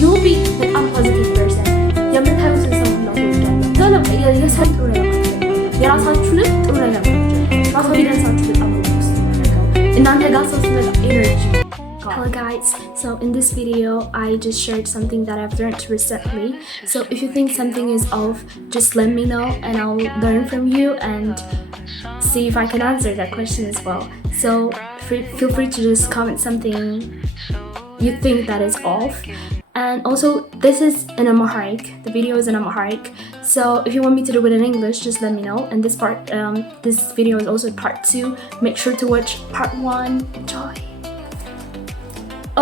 you'll be በጣም ፖዚቲቭ ፐርሰን የምታዩትን ሰው ሁላ ትወዳላችሁ። የሰው ጥሩ ነገር የራሳችሁንም ጥሩ ነገር ኮንፊደንሳችሁ በጣም እናንተ ጋር ሰው ሲመጣ ኤነርጂ። Hello guys, so in this video I just shared something that I've learned recently. So if you think something is off, just let me know and I'll learn from you and see if I can answer that question as well. So feel free to just comment something you think that is off. And also this is in Amharic, the video is in Amharic, so if you want me to do it in English, just let me know. And this video is also part 2. Make sure to watch part 1. Enjoy.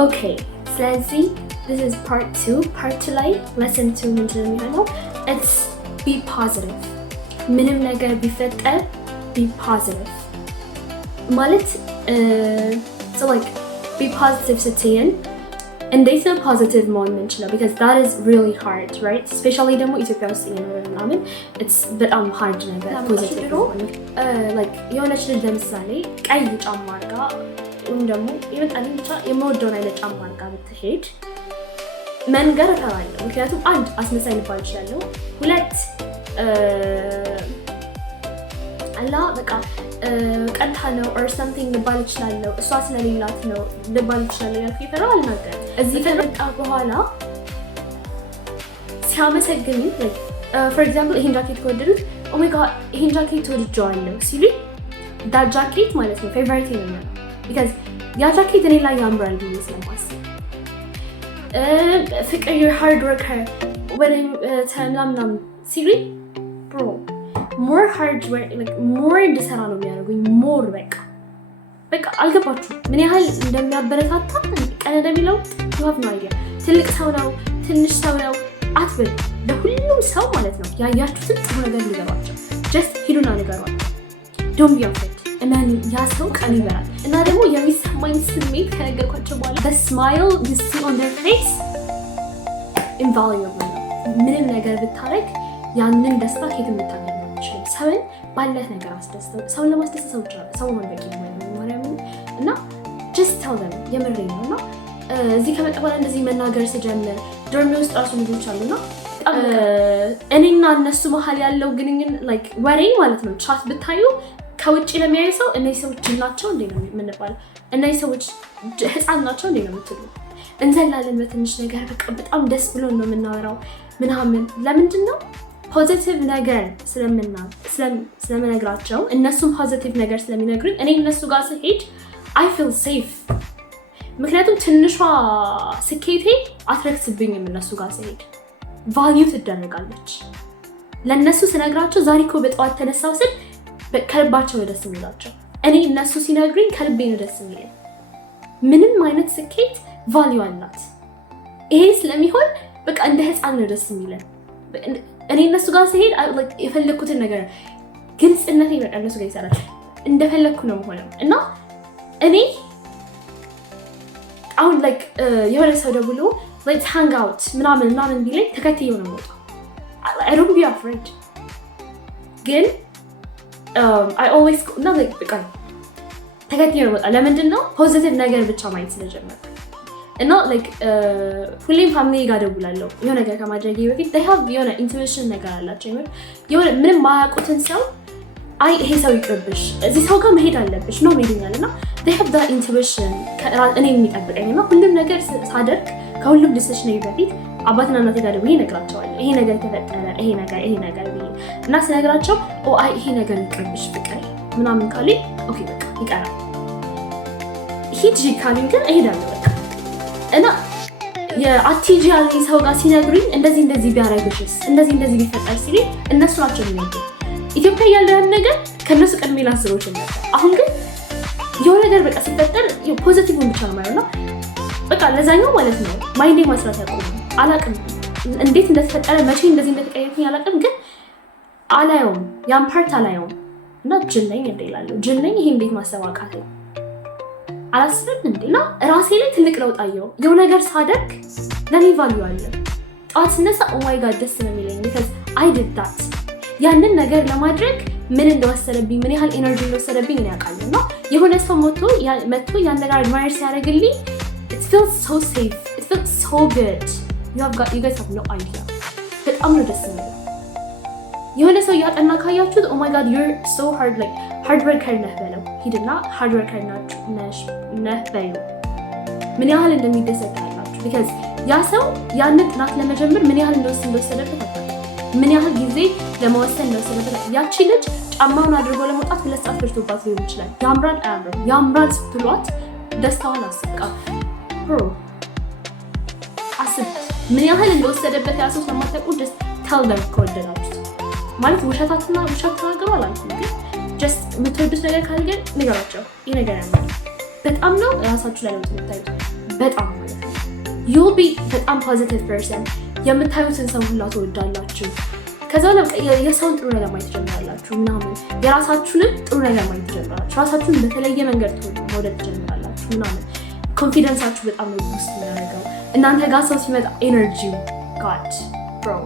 Okay, ስለዚህ this is part 2. Part 2 ላይ lesson 2 ምንድን ነው የሚሆነው? It's be positive. ምንም ነገር ቢፈጠር be positive ማለት so like be positive ስትይን እንዴት ነው ፖዚቲቭ መሆን የምንችለው? because that is really hard, right? especially ደግሞ ኢትዮጵያ ውስጥ እየኖረ ምናምን it's በጣም hard ነገር ፖዚቲቭ like የሆነች ልጅ ለምሳሌ ቀይ ጫማ አድርጋ ወይም ደግሞ ይመጣልኝ ብቻ የምወደውን አይነት ጫማ አድርጋ ብትሄድ መንገር እፈራለሁ። ምክንያቱም አንድ አስመሳይ ልባል እችላለሁ፣ ሁለት አላ በቃ ቀንታ ነው or something ልባል እችላለሁ፣ እሷ ስለሌላት ነው ልባል እችላለሁ ያልኩ ይፈራል አልናገርም። እዚህ ከመጣ በኋላ ሲያመሰግኝ like for example ይሄን ጃኬት ከወደዱት oh my god ይሄን ጃኬት ወድጄዋለሁ ሲሉኝ that ጃኬት ማለት ነው ፌቨሪት ነው because ያ ጃኬት እኔ ላይ ያምራል ብዬ ስለማስብ ፍቅር you're hard worker ወይም ምናምን ሲሉኝ bro more hard work like more እንድሰራ ነው የሚያደርጉኝ more በቃ አልገባችሁም ምን ያህል እንደሚያበረታታ ቀን እንደሚለው you have no idea። ትልቅ ሰው ነው ትንሽ ሰው ነው አትበል፣ ለሁሉም ሰው ማለት ነው ያያችሁትን ጥሩ ነገር ሊገባቸው just ሂዱና ንገሯቸው። don't be afraid እና ያ ሰው ቀን ይበራል። እና ደግሞ የሚሰማኝ ስሜት ከነገርኳቸው በኋላ the smile you see on their face invaluable ነው። ምንም ነገር ብታረግ ያንን ደስታ ከየት የምታገኘው አይችልም። ሰውን ባለህ ነገር አስደስተው። ሰውን ለማስደሰት ሰው መሆን በቂ ነው ማርያምን። እና just tell them የምሬ ነው። እና እዚህ ከመጣ በኋላ እንደዚህ መናገር ስጀምር ዶርሜ ውስጥ ራሱ ልጆች አሉና እኔና እነሱ መሀል ያለው ግንኙነት like ወሬ ማለት ነው ቻት ብታዩ ከውጭ ለሚያይ ሰው እነዚህ ሰዎች ናቸው እንዴ ነው የምንባለው? እነዚህ ሰዎች ህፃን ናቸው እንዴ ነው የምትሉ? እንዘላለን በትንሽ ነገር በቃ በጣም ደስ ብሎን ነው የምናወራው ምናምን። ለምንድን ነው ፖዚቲቭ ነገር ስለምነግራቸው እነሱም ፖዚቲቭ ነገር ስለሚነግሩኝ እኔ እነሱ ጋር ስሄድ I feel safe። ምክንያቱም ትንሿ ስኬቴ አትረክስብኝም። እነሱ ጋር ስሄድ ቫልዩ ትደረጋለች። ለእነሱ ስነግራቸው ዛሬ እኮ በጠዋት ተነሳው ስል ከልባቸው ደስ የሚላቸው፣ እኔ እነሱ ሲነግሩኝ ከልቤ ነው ደስ የሚለኝ። ምንም አይነት ስኬት ቫልዩ አላት። ይሄ ስለሚሆን በቃ እንደ ህፃን ነው ደስ የሚለን። እኔ እነሱ ጋር ስሄድ የፈለኩትን ነገር ግልጽነቴ በቃ እነሱ ጋር ይሰራል። እንደፈለኩ ነው የምሆነው። እና እኔ አሁን like የሆነ ሰው ደውሎ let's hang out ምናምን ቢለኝ ተከትዬው ነው የምወጣው። I don't be afraid። ግን I always go not like በቃ ተከትዬው ነው የምወጣው። ለምንድን ነው ፖዚቲቭ ነገር ብቻ ማየት ስለጀመርኩ። እና like ሁሌም ፋሚሊ ጋር ደውላለሁ የሆነ ነገር ከማድረጌ በፊት they have የሆነ intuition ነገር አላቸው። የሆነ ምንም ማያውቁትን ሰው አይ ይሄ ሰው ይቅርብሽ እዚህ ሰው ጋር መሄድ አለብሽ ነው የሚሉኛል። እና they have that intuition እኔ የሚጠብቀኝ። እና ሁሉም ነገር ሳደርግ ከሁሉም ዲሲሽን በፊት አባትና እናቴ ጋር ደውዬ እነግራቸዋለሁ። ይሄ ነገር ተፈጠረ ይሄ ነገር ብዬ እና ስነግራቸው አይ ይሄ ነገር ይቅርብሽ ፍቅር ምናምን ካሉኝ ኦኬ በቃ ይቀራል። ሂጂ ካሉኝ ግን እሄዳለሁ በቃ። እና የአቲጂ ያለኝ ሰው ጋር ሲነግሩኝ እንደዚህ ቢያረግሽስ እንደዚህ ቢፈጠር ሲሉኝ እነሱ ናቸው የሚነግሩኝ። ኢትዮጵያ ያለው ነገር ከነሱ ቀድሜ ላስቦች ነበር። አሁን ግን የሆነ ነገር በቃ ሲፈጠር ፖዚቲቭን ብቻ ነው ማለት ነው። በቃ ለዛኛው ማለት ነው ማይንዴ ማስራት ያቆም አላቅም እንዴት እንደተፈጠረ መቼ እንደዚህ እንደተቀየርኩኝ አላቅም። ግን አላየውም ያን ፓርት አላየውም። እና ጅል ነኝ እንደ ይላሉ ጅል ነኝ። ይሄ እንዴት ማሰብ አቃተኝ አላስብም እንዴ። እና ራሴ ላይ ትልቅ ለውጥ አየሁ። የሆነ ነገር ሳደርግ ለኔ ቫልዩ አለ። ጠዋት ስነሳ ኦ ማይ ጋድ ደስ ነው የሚለኝ because I did that። ያንን ነገር ለማድረግ ምን እንደወሰደብኝ ምን ያህል ኤነርጂ እንደወሰደብኝ እኔ አውቃለሁ። እና የሆነ ሰው መጥቶ ያን ነገር አድማየር ሲያደርግልኝ it feels so safe, it feels so good you guys have no idea በጣም ነው ደስ የሚለው የሆነ ሰው ያጠና ካያችሁት oh my god you're so hard worker ነህ በለው ሂድና hard worker ነህ በዩ ምን ያህል እንደሚደሰት ታያላችሁ because ያ ሰው ያንን ጥናት ለመጀመር ምን ያህል እንደወሰደበት ምን ያህል ጊዜ ለመወሰን እንደወሰደበት ያቺ ልጅ ጫማውን አድርጎ ለመውጣት 2 ሰዓት ፈጅቶባት ሊሆን ይችላል ያምራል አያምርም ያምራል ስትሏት ደስታውን አስቃ አስብ ምን ያህል እንደወሰደበት ያ ሰው ስለማታውቁ just tell them ከወደዳችሁት ማለት ውሸት ተናገሩ አላልኩም ግን just የምትወዱት ነገር ካለ ንገሯቸው ይሄ ነገር ያምራል በጣም ነው ራሳችሁ ላይ ለውጥ የምታዩት በጣም ማለት ነው you'll be በጣም positive person የምታዩትን ሰው ሁላ ትወዳላችሁ ከዛ የሰውን ጥሩ ነገር ማየት ትጀምራላችሁ ምናምን የራሳችሁንም ጥሩ ነገር ማየት ትጀምራላችሁ ራሳችሁን በተለየ መንገድ መውደድ ትጀምራላችሁ ምናምን ኮንፊደንሳችሁ በጣም ነው ውስጥ የሚያደርገው እናንተ ጋር ሰው ሲመጣ ኤነርጂው ጋድ ብሮ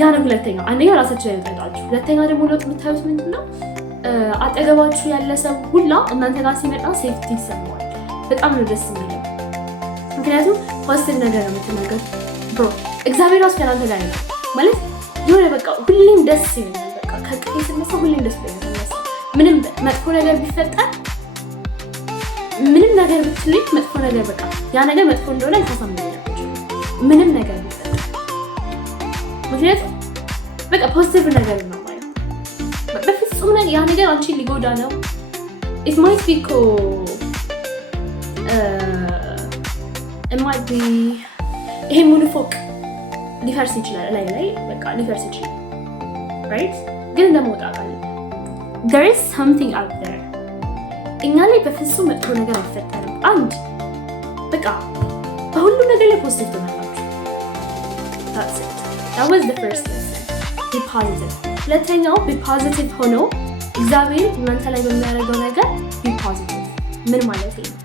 ያ ነው ሁለተኛው አንደኛው ራሳችሁ ላይ ይመጣላችሁ ሁለተኛ ደግሞ ለውጥ የምታዩት ምንድነው አጠገባችሁ ያለ ሰው ሁላ እናንተ ጋር ሲመጣ ሴፍቲ ይሰማዋል በጣም ነው ደስ የሚለው ምክንያቱም ፖዚቲቭ ነገር ነው የምትናገሩት ብሮ እግዚአብሔር ራሱ ከእናንተ ጋር ነው ማለት የሆነ በቃ ሁሌም ደስ ይለኛል በቃ ከቅፌ ስነሳ ሁሌም ደስ ይለኛል ምንም መጥፎ ነገር ቢፈጠር ምንም ነገር ብትልኝ መጥፎ ነገር በቃ ያ ነገር መጥፎ እንደሆነ ታሳምኛለች ምንም ነገር ቢፈጠር ምክንያቱም በቃ ፖዚቲቭ ነገር ነው ማለት በፍጹም ነገር ያ ነገር አንቺን ሊጎዳ ነው it might be ይሄ ሙሉ ፎቅ ሊፈርስ ይችላል ላይ በቃ ሊፈርስ ይችላል right ግን ለመውጣት አለ there is something out there እኛ ላይ በፍጹም መጥፎ ነገር አይፈጠርም አንድ በቃ በሁሉም ነገር ላይ ፖዚቲቭ ትሆናላችሁ that's it that was the first lesson be positive ሁለተኛው be positive ሆኖ እግዚአብሔር እናንተ ላይ በሚያደርገው ነገር be positive ምን ማለት ነው